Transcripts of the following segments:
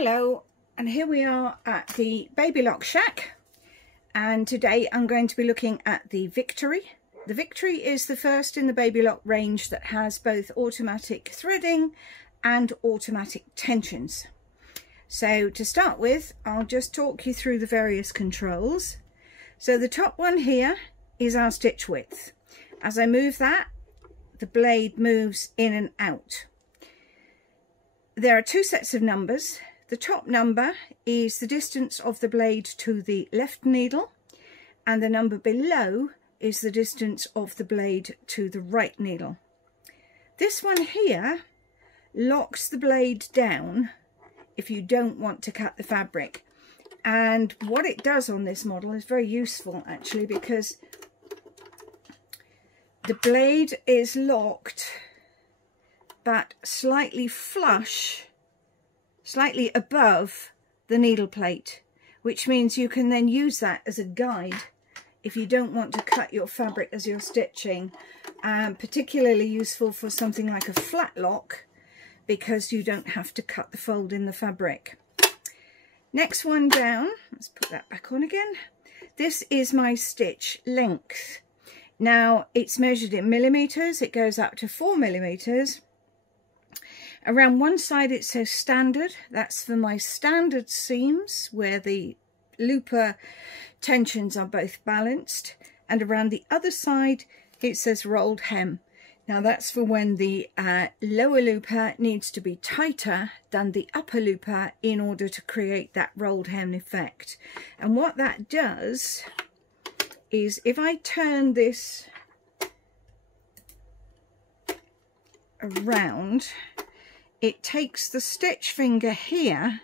Hello, and here we are at the Baby Lock Shack, and today I'm going to be looking at the Victory. The Victory is the first in the Baby Lock range that has both automatic threading and automatic tensions. So to start with, I'll just talk you through the various controls. So the top one here is our stitch width. As I move that, the blade moves in and out. There are two sets of numbers. The top number is the distance of the blade to the left needle, and the number below is the distance of the blade to the right needle. This one here locks the blade down if you don't want to cut the fabric, and what it does on this model is very useful actually, because the blade is locked but slightly flush, slightly above the needle plate, which means you can then use that as a guide if you don't want to cut your fabric as you're stitching. Particularly useful for something like a flat lock, because you don't have to cut the fold in the fabric. Next one down, let's put that back on again. This is my stitch length. Now it's measured in millimeters, it goes up to 4 millimeters. Around one side it says standard, that's for my standard seams where the looper tensions are both balanced, and around the other side it says rolled hem. Now that's for when the lower looper needs to be tighter than the upper looper in order to create that rolled hem effect. And what that does is, if I turn this around, it takes the stitch finger here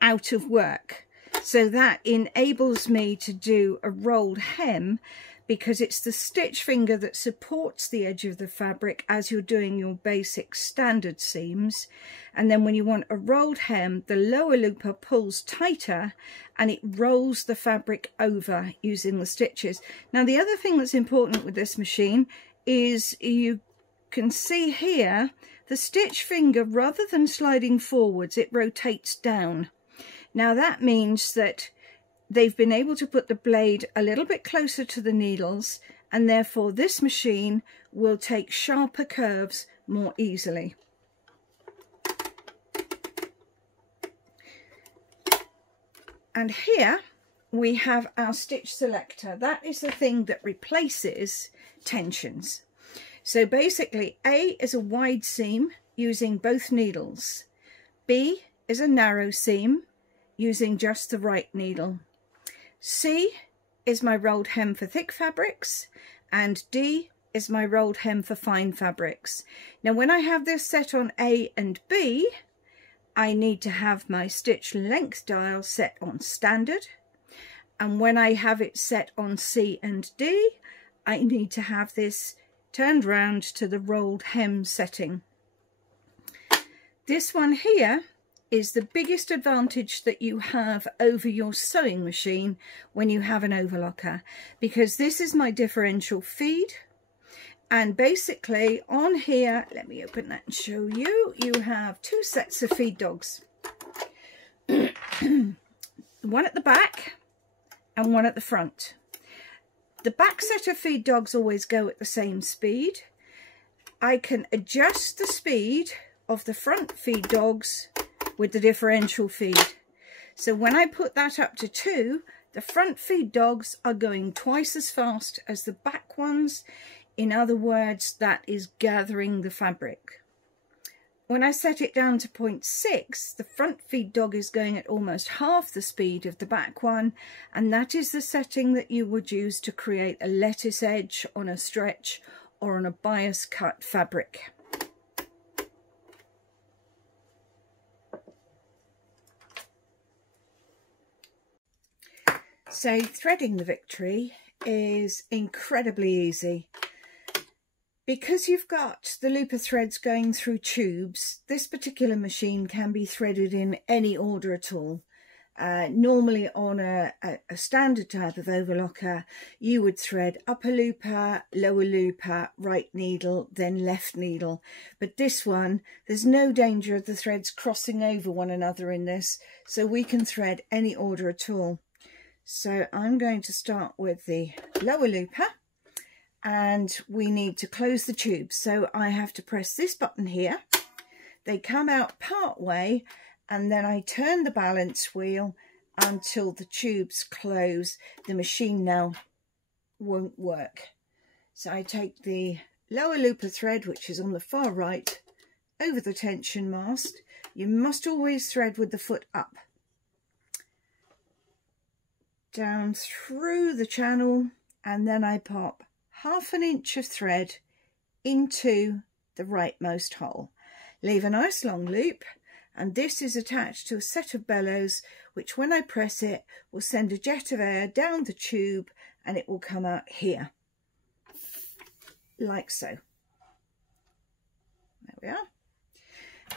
out of work. So that enables me to do a rolled hem, because it's the stitch finger that supports the edge of the fabric as you're doing your basic standard seams. And then when you want a rolled hem, the lower looper pulls tighter and it rolls the fabric over using the stitches. Now the other thing that's important with this machine is you can see here the stitch finger, rather than sliding forwards, it rotates down. Now that means that they've been able to put the blade a little bit closer to the needles, and therefore this machine will take sharper curves more easily. And here we have our stitch selector. That is the thing that replaces tensions. So basically, A is a wide seam using both needles. B is a narrow seam using just the right needle. C is my rolled hem for thick fabrics, and D is my rolled hem for fine fabrics. Now when I have this set on A and B, I need to have my stitch length dial set on standard, and when I have it set on C and D, I need to have this turned round to the rolled hem setting. This one here is the biggest advantage that you have over your sewing machine when you have an overlocker, because this is my differential feed, and basically on here, let me open that and show you, you have two sets of feed dogs. One at the back and one at the front. The back set of feed dogs always go at the same speed. I can adjust the speed of the front feed dogs with the differential feed. So when I put that up to 2, the front feed dogs are going twice as fast as the back ones. In other words, that is gathering the fabric. When I set it down to 0.6, the front feed dog is going at almost half the speed of the back one, and that is the setting that you would use to create a lettuce edge on a stretch or on a bias cut fabric. So threading the Victory is incredibly easy. Because you've got the looper threads going through tubes, this particular machine can be threaded in any order at all. Normally on a standard type of overlocker, you would thread upper looper, lower looper, right needle, then left needle. But this one, there's no danger of the threads crossing over one another in this, so we can thread any order at all. So I'm going to start with the lower looper, and we need to close the tube. So I have to press this button here. They come out part way, and then I turn the balance wheel until the tubes close. The machine now won't work. So I take the lower looper thread, which is on the far right, over the tension mast. You must always thread with the foot up. Down through the channel, and then I pop 1/2 inch of thread into the rightmost hole. Leave a nice long loop, and this is attached to a set of bellows, which when I press it will send a jet of air down the tube, and it will come out here, like so. There we are.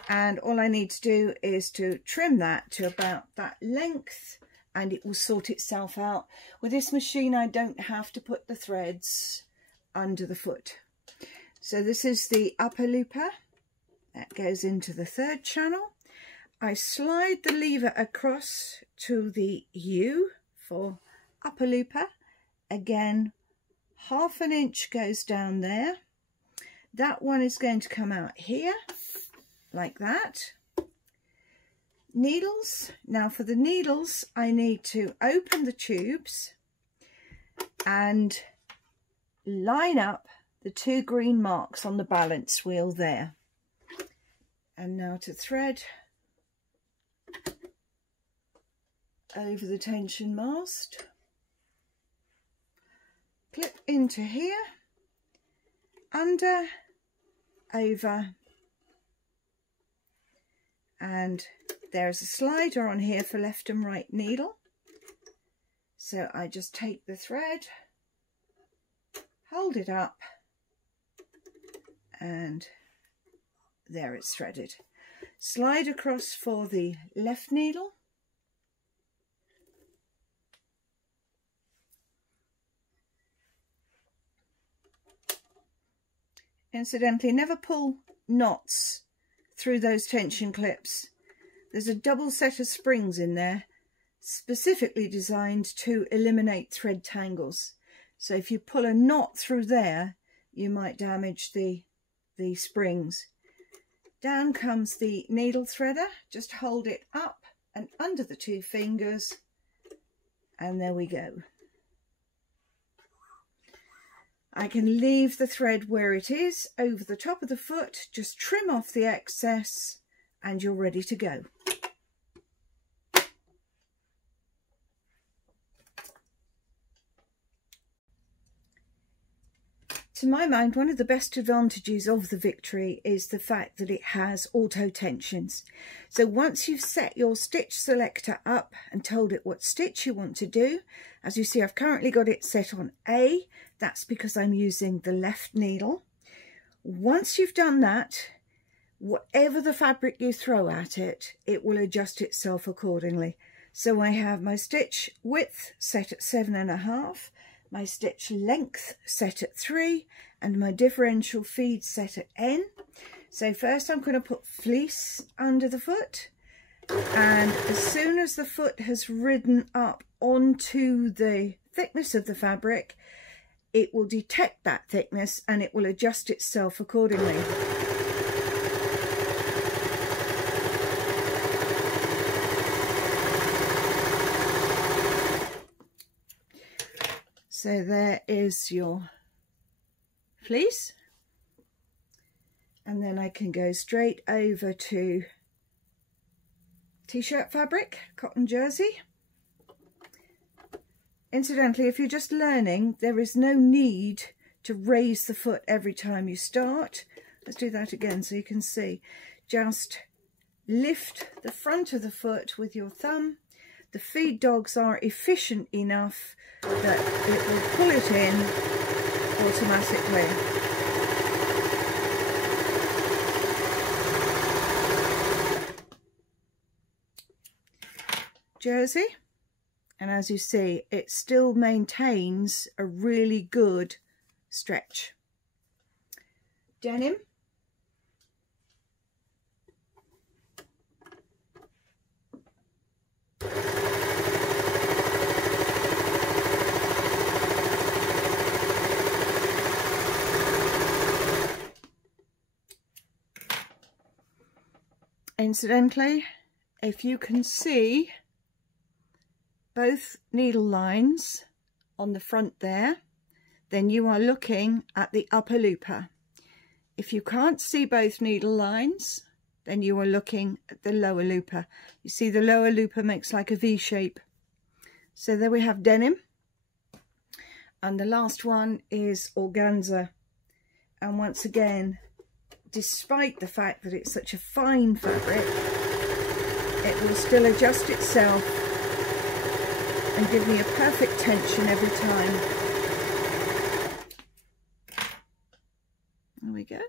And all I need to do is to trim that to about that length, and it will sort itself out. With this machine, I don't have to put the threads under the foot. So this is the upper looper. That goes into the 3rd channel. I slide the lever across to the U for upper looper. Again, 1/2 inch goes down there. That one is going to come out here, like that. Needles. Now for the needles, I need to open the tubes and line up the 2 green marks on the balance wheel there. And now to thread over the tension mast, clip into here, under, over, and there's a slider on here for left and right needle. So I just take the thread, hold it up, and there it's threaded. Slide across for the left needle. Incidentally, never pull knots through those tension clips. There's a double set of springs in there specifically designed to eliminate thread tangles. So if you pull a knot through there, you might damage the springs. Down comes the needle threader. Just hold it up and under the 2 fingers, and there we go. I can leave the thread where it is over the top of the foot, just trim off the excess, and you're ready to go. To my mind, one of the best advantages of the Victory is the fact that it has auto tensions. So once you've set your stitch selector up and told it what stitch you want to do, as you see, I've currently got it set on A. That's because I'm using the left needle. Once you've done that, whatever the fabric you throw at it, it will adjust itself accordingly. So I have my stitch width set at 7.5, my stitch length set at 3, and my differential feed set at N. So first I'm going to put fleece under the foot, and as soon as the foot has ridden up onto the thickness of the fabric, it will detect that thickness and it will adjust itself accordingly. So there is your fleece, and then I can go straight over to t-shirt fabric, cotton jersey. Incidentally, if you're just learning, there is no need to raise the foot every time you start. Let's do that again so you can see. Just lift the front of the foot with your thumb. The feed dogs are efficient enough that it will pull it in automatically. jersey, and as you see, it still maintains a really good stretch. Denim. Incidentally, if you can see both needle lines on the front there, then you are looking at the upper looper. If you can't see both needle lines, then you are looking at the lower looper. You see the lower looper makes like a V shape. So there we have denim. And the last one is organza. And once again, despite the fact that it's such a fine fabric, it will still adjust itself and give me a perfect tension every time. There we go.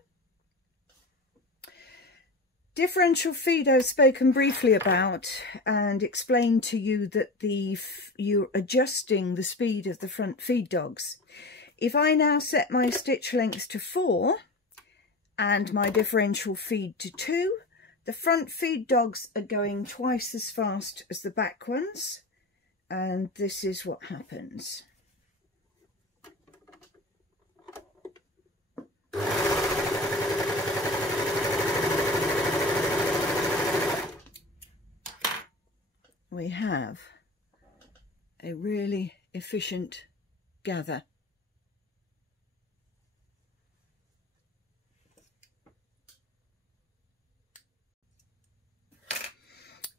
Differential feed I've spoken briefly about and explained to you that you're adjusting the speed of the front feed dogs. If I now set my stitch length to 4 and my differential feed to 2, the front feed dogs are going twice as fast as the back ones, and this is what happens. We have a really efficient gather.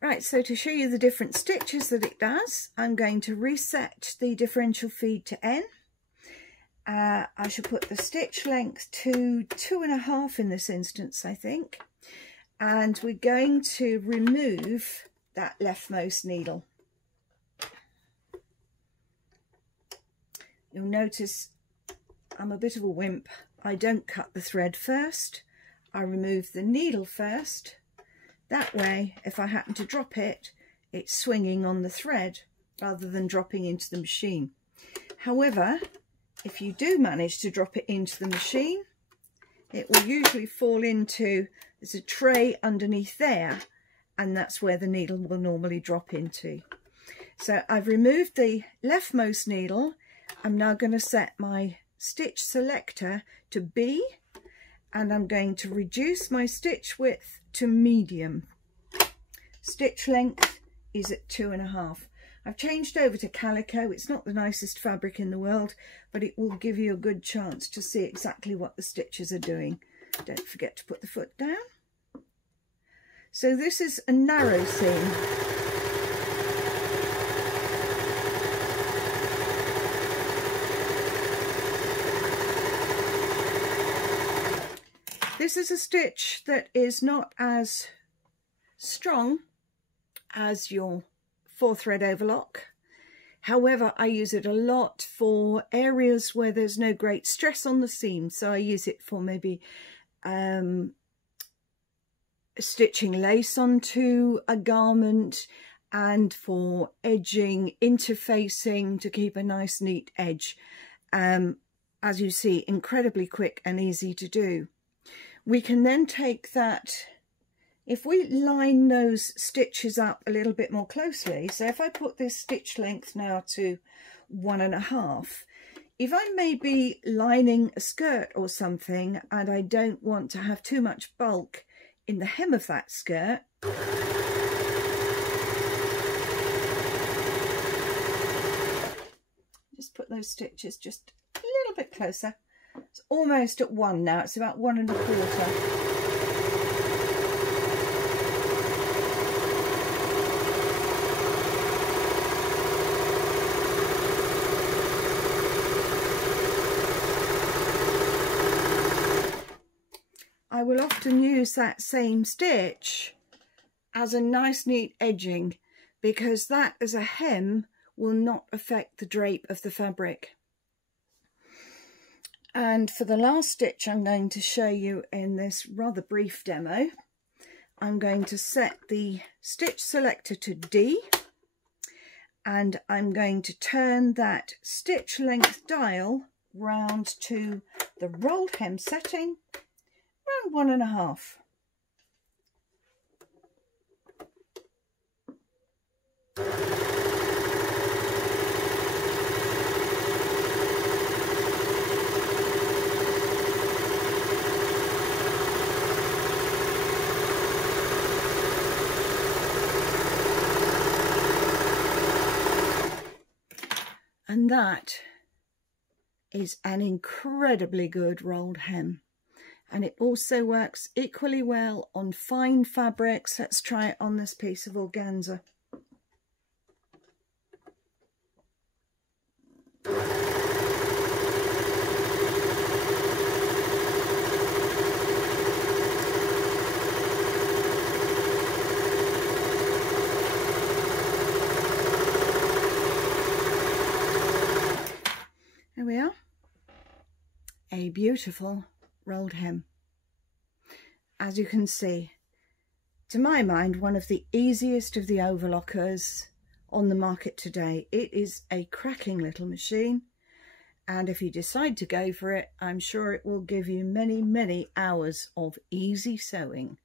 Right, so to show you the different stitches that it does, I'm going to reset the differential feed to N. I shall put the stitch length to 2.5 in this instance, I think. And we're going to remove that leftmost needle. You'll notice I'm a bit of a wimp. I don't cut the thread first. I remove the needle first. That way, if I happen to drop it, it's swinging on the thread rather than dropping into the machine. However, if you do manage to drop it into the machine, it will usually fall into, there's a tray underneath there, and that's where the needle will normally drop into. So I've removed the leftmost needle. I'm now going to set my stitch selector to B, and I'm going to reduce my stitch width to medium. Stitch length is at 2.5. I've changed over to calico. It's not the nicest fabric in the world, but it will give you a good chance to see exactly what the stitches are doing. Don't forget to put the foot down. So this is a narrow seam. This is a stitch that is not as strong as your 4-thread overlock. However, I use it a lot for areas where there's no great stress on the seam. So I use it for maybe stitching lace onto a garment, and for edging, interfacing to keep a nice neat edge. As you see, incredibly quick and easy to do. We can then take that, if we line those stitches up a little bit more closely, so if I put this stitch length now to 1.5, if I may be lining a skirt or something and I don't want to have too much bulk in the hem of that skirt, just put those stitches just a little bit closer. It's almost at 1 now, it's about 1.25. I will often use that same stitch as a nice neat edging, because that as a hem will not affect the drape of the fabric. And for the last stitch I'm going to show you in this rather brief demo, I'm going to set the stitch selector to D, and I'm going to turn that stitch length dial round to the rolled hem setting, around 1.5. And that is an incredibly good rolled hem. And it also works equally well on fine fabrics. Let's try it on this piece of organza. There we are, a beautiful rolled hem. As you can see, to my mind, one of the easiest of the overlockers on the market today. It is a cracking little machine, and if you decide to go for it, I'm sure it will give you many, many hours of easy sewing.